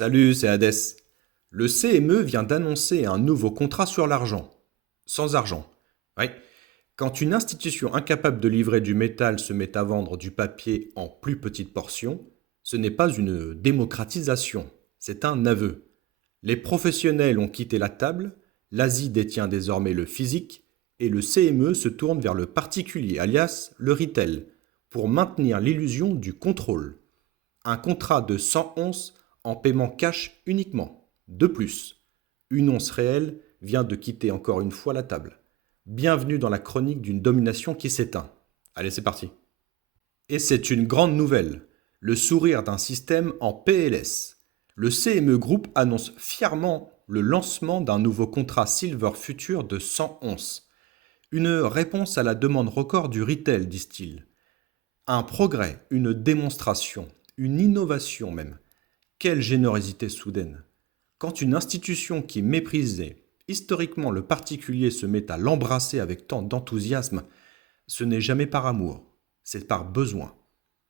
Salut, c'est Hadès. Le CME vient d'annoncer un nouveau contrat sur l'argent. Sans argent. Oui. Quand une institution incapable de livrer du métal se met à vendre du papier en plus petites portions, ce n'est pas une démocratisation, c'est un aveu. Les professionnels ont quitté la table, l'Asie détient désormais le physique, et le CME se tourne vers le particulier, alias le retail, pour maintenir l'illusion du contrôle. Un contrat de 100 onces en paiement cash uniquement. De plus, une once réelle vient de quitter encore une fois la table. Bienvenue dans la chronique d'une domination qui s'éteint. Allez, c'est parti. Et c'est une grande nouvelle, le sourire d'un système en PLS. Le CME Group annonce fièrement le lancement d'un nouveau contrat Silver Future de 100 onces. Une réponse à la demande record du retail, disent-ils. Un progrès, une démonstration, une innovation même. Quelle générosité soudaine! Quand une institution qui méprisait historiquement le particulier se met à l'embrasser avec tant d'enthousiasme, ce n'est jamais par amour, c'est par besoin.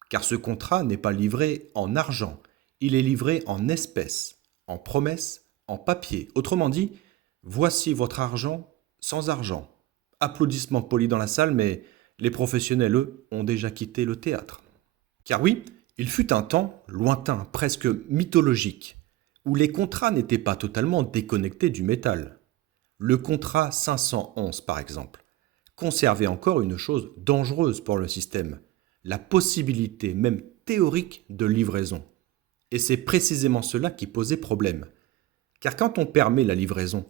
Car ce contrat n'est pas livré en argent, il est livré en espèces, en promesses, en papier. Autrement dit, voici votre argent sans argent. Applaudissements polis dans la salle, mais les professionnels, eux, ont déjà quitté le théâtre. Car oui, il fut un temps, lointain, presque mythologique, où les contrats n'étaient pas totalement déconnectés du métal. Le contrat 511, par exemple, conservait encore une chose dangereuse pour le système, la possibilité même théorique de livraison. Et c'est précisément cela qui posait problème. Car quand on permet la livraison,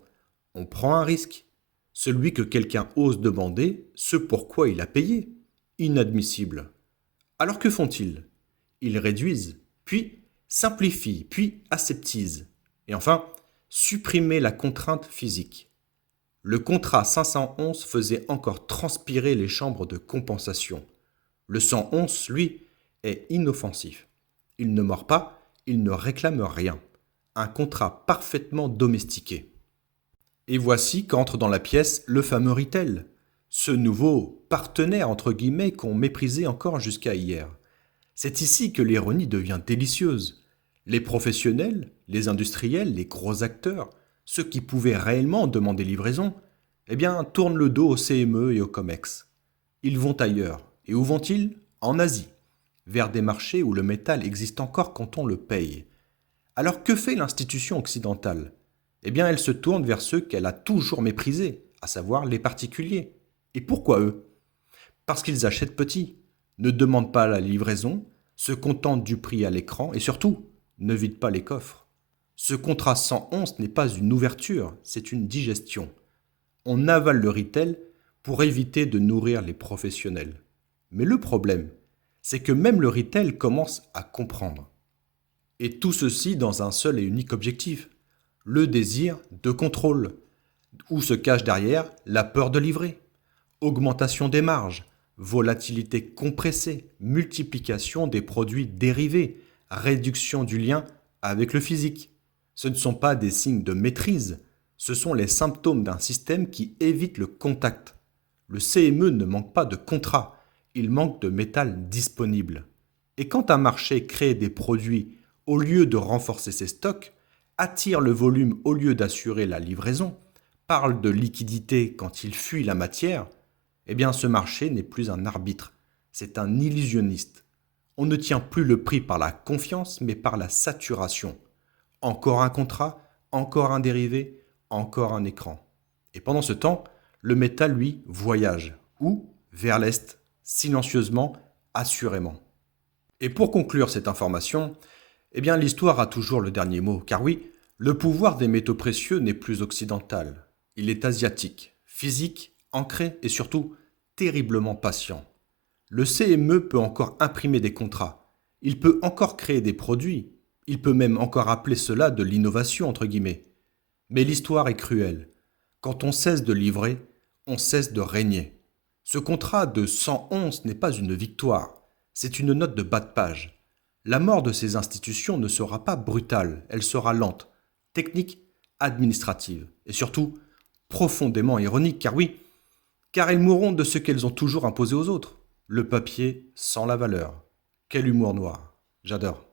on prend un risque, celui que quelqu'un ose demander, ce pourquoi il a payé. Inadmissible. Alors que font-ils? Ils réduisent, puis simplifient, puis aseptisent. Et enfin, supprimer la contrainte physique. Le contrat 511 faisait encore transpirer les chambres de compensation. Le 111, lui, est inoffensif. Il ne mord pas, il ne réclame rien. Un contrat parfaitement domestiqué. Et voici qu'entre dans la pièce le fameux retail, ce nouveau partenaire entre guillemets qu'on méprisait encore jusqu'à hier. C'est ici que l'ironie devient délicieuse. Les professionnels, les industriels, les gros acteurs, ceux qui pouvaient réellement demander livraison, eh bien, tournent le dos au CME et au COMEX. Ils vont ailleurs. Et où vont-ils? En Asie, vers des marchés où le métal existe encore quand on le paye. Alors que fait l'institution occidentale? Eh bien, elle se tourne vers ceux qu'elle a toujours méprisés, à savoir les particuliers. Et pourquoi eux? Parce qu'ils achètent petit, ne demandent pas la livraison, se contentent du prix à l'écran et surtout, ne vident pas les coffres. Ce contrat 111 n'est pas une ouverture, c'est une digestion. On avale le retail pour éviter de nourrir les professionnels. Mais le problème, c'est que même le retail commence à comprendre. Et tout ceci dans un seul et unique objectif, le désir de contrôle, où se cache derrière la peur de livrer. Augmentation des marges, volatilité compressée, multiplication des produits dérivés, réduction du lien avec le physique. Ce ne sont pas des signes de maîtrise, ce sont les symptômes d'un système qui évite le contact. Le CME ne manque pas de contrat, il manque de métal disponible. Et quand un marché crée des produits au lieu de renforcer ses stocks, attire le volume au lieu d'assurer la livraison, parle de liquidité quand il fuit la matière, eh bien ce marché n'est plus un arbitre, c'est un illusionniste. On ne tient plus le prix par la confiance, mais par la saturation. Encore un contrat, encore un dérivé, encore un écran. Et pendant ce temps, le métal, lui, voyage. Où? Vers l'Est, silencieusement, assurément. Et pour conclure cette information, eh bien l'histoire a toujours le dernier mot, car oui, le pouvoir des métaux précieux n'est plus occidental. Il est asiatique, physique, ancré et surtout terriblement patient. Le CME peut encore imprimer des contrats, il peut encore créer des produits, il peut même encore appeler cela de l'innovation entre guillemets. Mais l'histoire est cruelle. Quand on cesse de livrer, on cesse de régner. Ce contrat de 111 n'est pas une victoire, c'est une note de bas de page. La mort de ces institutions ne sera pas brutale, elle sera lente, technique, administrative et surtout profondément ironique, car oui, car elles mourront de ce qu'elles ont toujours imposé aux autres, le papier sans la valeur. Quel humour noir, j'adore.